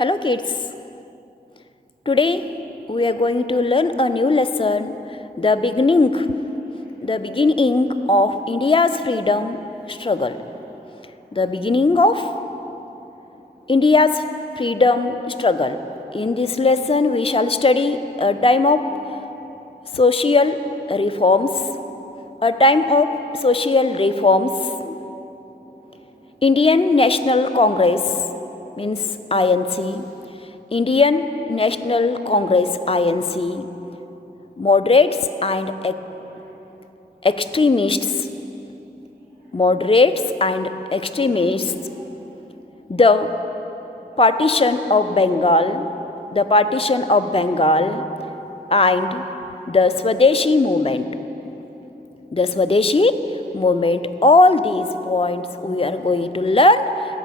Hello kids. Today we are going to learn a new lesson, the beginning of India's freedom struggle. The beginning of India's freedom struggle. In this lesson we shall study a time of social reforms, Indian National Congress means INC, Indian National Congress INC, moderates and extremists, the partition of Bengal, and the Swadeshi movement. All these points we are going to learn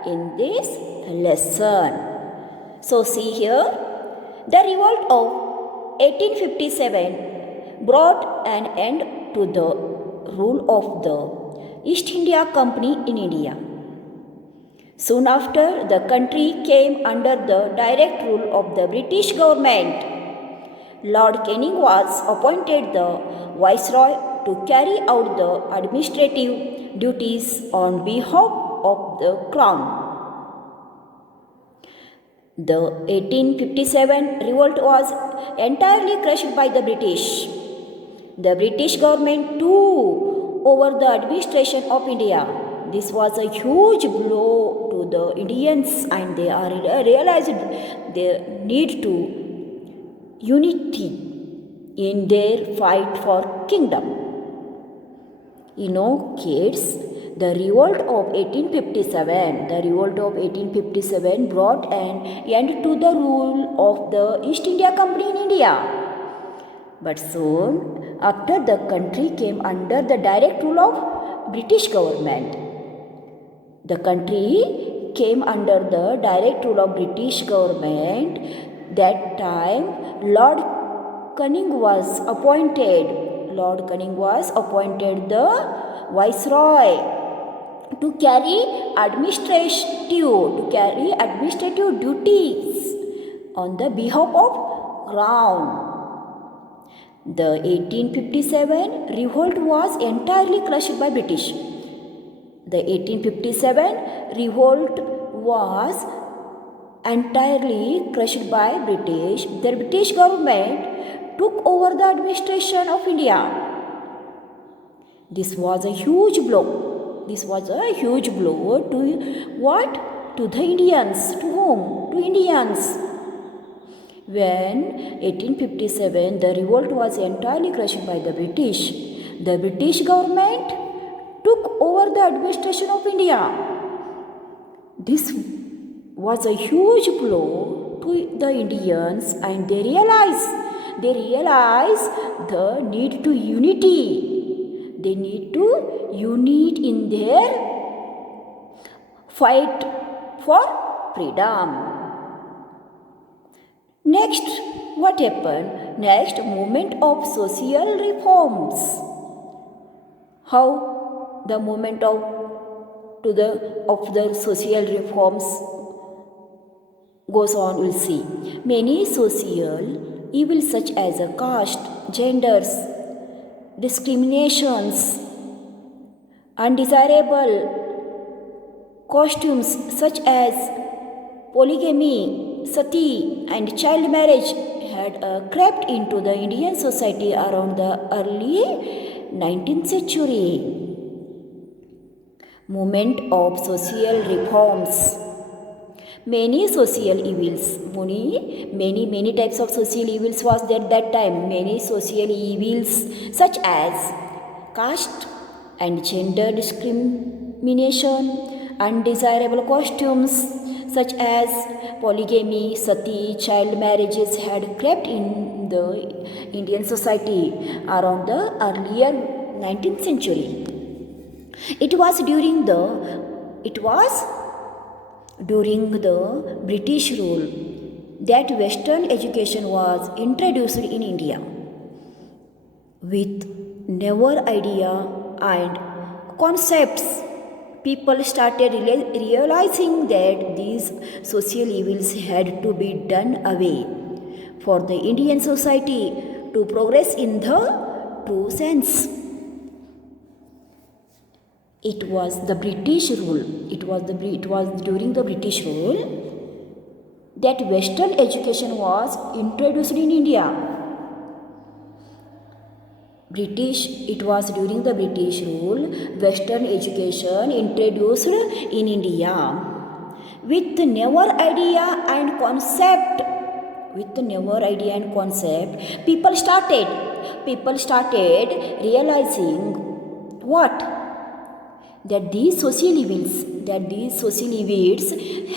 in this lesson. So see here, the revolt of 1857 brought an end to the rule of the East India Company in India. Soon after, the country came under the direct rule of the British government. Lord Canning was appointed the Viceroy to carry out the administrative duties on behalf of the Crown. The 1857 revolt was entirely crushed by the British. The British government took over the administration of India. This was a huge blow to the Indians, and they realized their need to unity in their fight for kingdom. You know, kids, the revolt of 1857 brought an end to the rule of the East India Company in India. But soon after, the country came under the direct rule of British government. That time, Lord Canning was appointed the Viceroy to carry administrative duties on the behalf of Crown. The 1857 revolt was entirely crushed by British. The 1857 revolt was entirely crushed by British. The British government took over the administration of India. This was a huge blow. To what? To the Indians. To whom? To Indians. When 1857 the revolt was entirely crushed by the British, the British government took over the administration of India. This was a huge blow to the Indians, and they realized the need to unity. They need to unite in their fight for freedom. Next, what happened? Next, movement of social reforms. How the movement of the social reforms goes on, we'll see. Many social evils such as caste, genders, discriminations, undesirable costumes such as polygamy, sati, and child marriage had crept into the Indian society around the early 19th century. Movement of social reforms. Many social evils, many types of social evils was there that time. Many social evils such as caste and gender discrimination, undesirable costumes such as polygamy, sati, child marriages had crept in the Indian society around the earlier 19th century. It was during the British rule that Western education was introduced in India with newer idea and concepts people started realizing that these social evils had to be done away for the Indian society to progress in the true sense. It was the British rule. It was during the British rule that Western education was introduced in India. It was during the British rule, Western education introduced in India. With never idea and concept, people started realizing what? That these social evils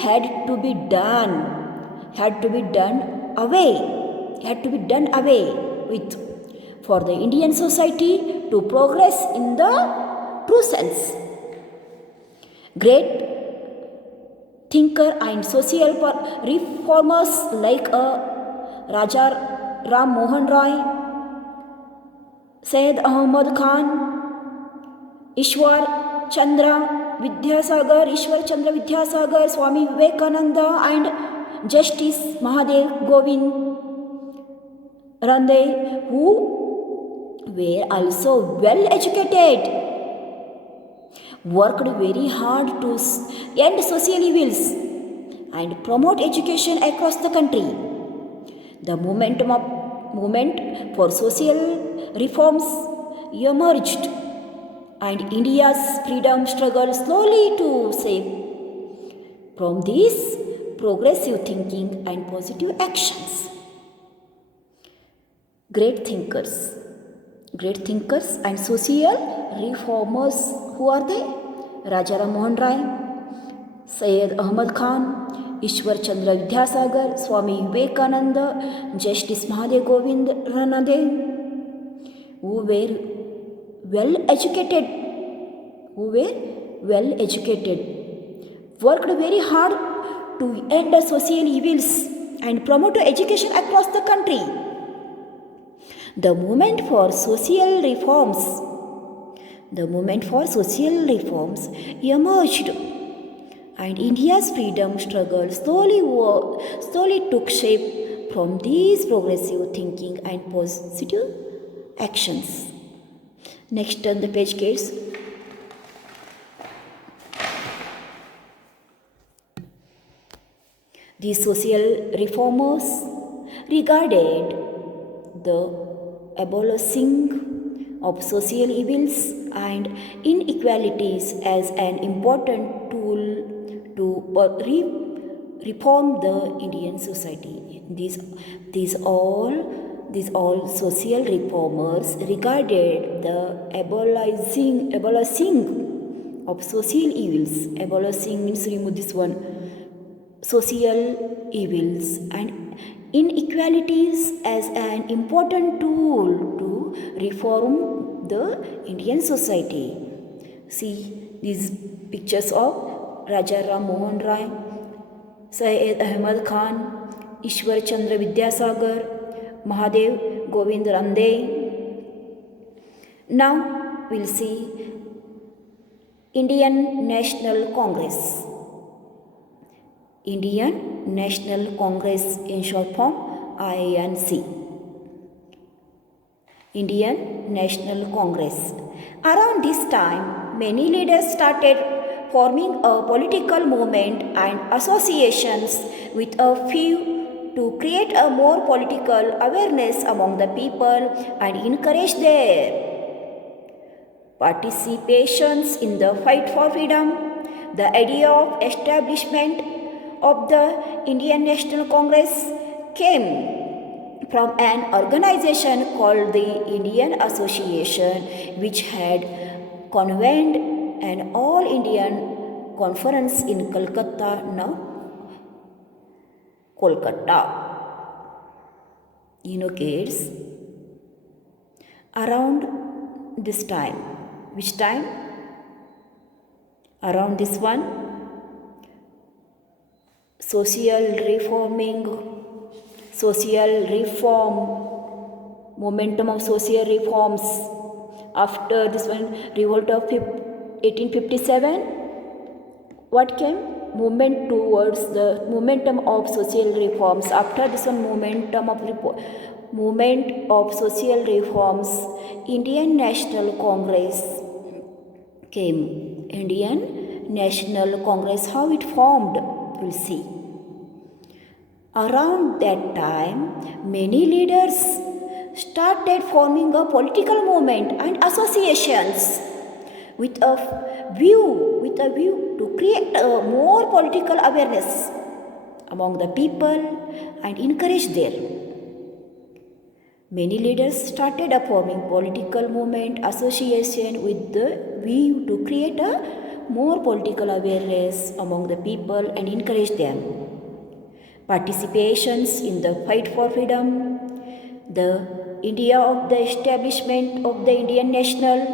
had to be done away with for the Indian society to progress in the true sense. Great thinker and social reformers like Raja Ram Mohan Roy, Syed Ahmad Khan, Ishwar Chandra Vidyasagar, Swami Vivekananda, and Justice Mahadev Govind Rande, who were also well educated, worked very hard to end social evils and promote education across the country. The movement for social reforms emerged, and India's freedom struggle slowly to shape from these progressive thinking and positive actions. Great thinkers and social reformers, who are they? Raja Ram Mohan Roy, Syed Ahmad Khan, Ishwar Chandra Vidyasagar, Swami Vivekananda, Justice Mahadev Govind Ranade, who were well educated, worked very hard to end the social evils and promote education across the country. The movement for social reforms emerged, and India's freedom struggle slowly took shape from these progressive thinking and positive actions. Next on the page, kids. These social reformers regarded the abolishing of social evils and inequalities as an important tool to reform the Indian society. These all social reformers regarded the abolishing of social evils. Abolishing means remove this one. Social evils and inequalities as an important tool to reform the Indian society. See these pictures of Raja Ram Mohan Roy, Syed Ahmad Khan, Ishwar Chandra Vidyasagar, Mahadev Govind Rande. Now we'll see Indian National Congress. Indian National Congress, in short form INC. Indian National Congress. Around this time, many leaders started forming a political movement and associations with a few to create a more political awareness among the people and encourage their participations in the fight for freedom. The idea of establishment of the Indian National Congress came from an organization called the Indian Association, which had convened an all-Indian conference in Kolkata. Kids, around this time, which time? Around this one, social reform, momentum of social reforms. After this one, revolt of 1857, what came? Movement towards the momentum of social reforms. After this one, movement of social reforms, Indian National Congress came. Indian National Congress, how it formed, we'll see. Around that time, many leaders started forming a political movement and associations with a view to create a more political awareness among the people and encourage them. Many leaders started a forming political movement association with the view to create a more political awareness among the people and encourage them. Participations in the fight for freedom, the idea of the establishment of the Indian National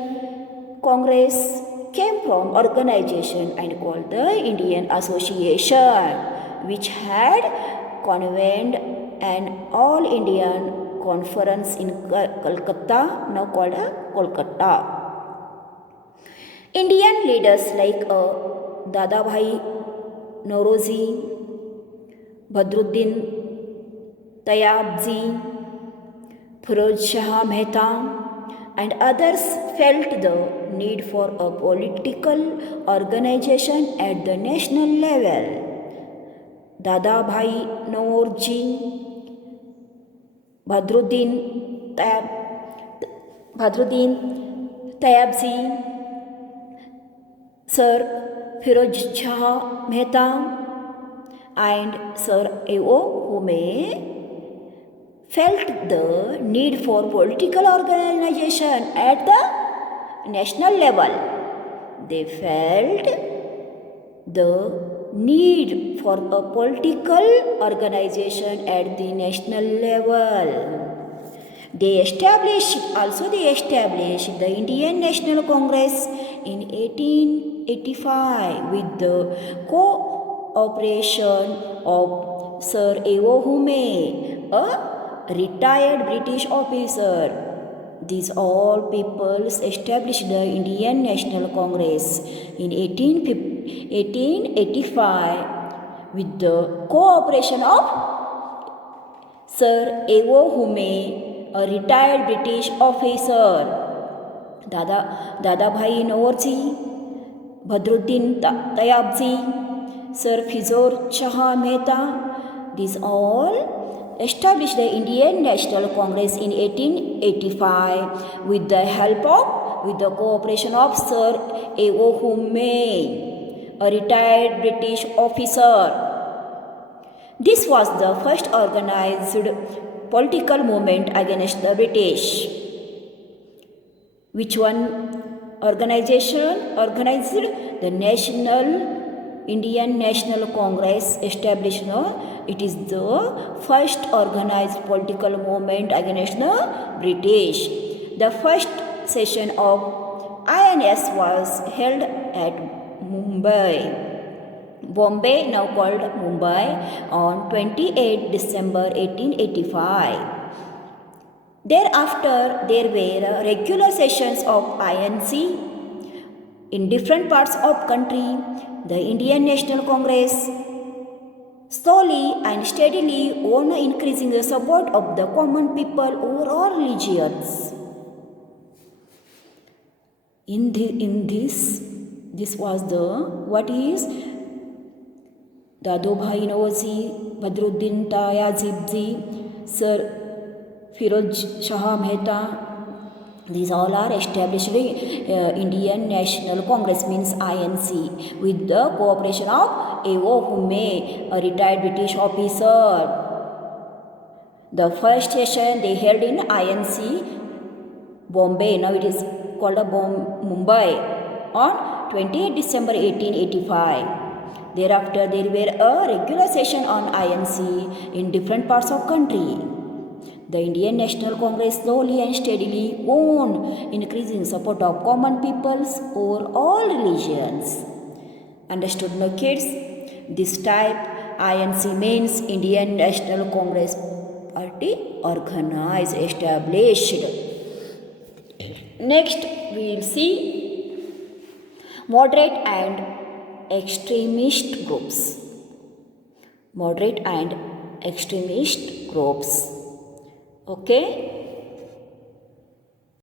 Congress came from organization and called the Indian Association, which had convened an all Indian conference in Calcutta, now called Kolkata. Indian leaders like Dadabhai Nauroji, Badruddin Tayabji, Firoz Shah Mehta, and others felt the need for a political organization at the national level. Dadabhai Nauroji, Badruddin Tayabji, Sir Firoz Shah Mehta, and Sir A.O. Hume felt the need for political organization at the national level. They felt the need for a political organization at the national level. They established the Indian National Congress in 1885 with the cooperation of Sir A.O. Hume, a retired British officer. These all peoples established the Indian National Congress in 1885 with the cooperation of Sir A.O. Hume, a retired British officer. Dadabhai Nauroji, Badruddin Tayabji, Sir Firoz Shah Mehta, these all established the Indian National Congress in 1885 with the cooperation of Sir A.O. Hume, a retired British officer. This was the first organized political movement against the British. Which one organization organized the Indian National Congress established? It is the first organized political movement against the British. The first session of INS was held at Bombay, now called Mumbai, on 28 December 1885. Thereafter, there were regular sessions of INC in different parts of country. The Indian National Congress slowly and steadily won increasing the support of the common people over all religions. This was Dadabhai Nauroji, Badruddin Tayabji, Sir Firoz Shah Mehta. These all are established Indian National Congress, means INC, with the cooperation of A.O. Hume, a retired British officer. The first session they held in INC Bombay, now it is called Mumbai, on 28 December 1885. Thereafter, there were a regular session on INC in different parts of country. The Indian National Congress slowly and steadily won increasing support of common peoples over all religions. Understood, no kids? This type INC means Indian National Congress Party organized, established. Next we will see moderate and extremist groups. Moderate and extremist groups. Okay.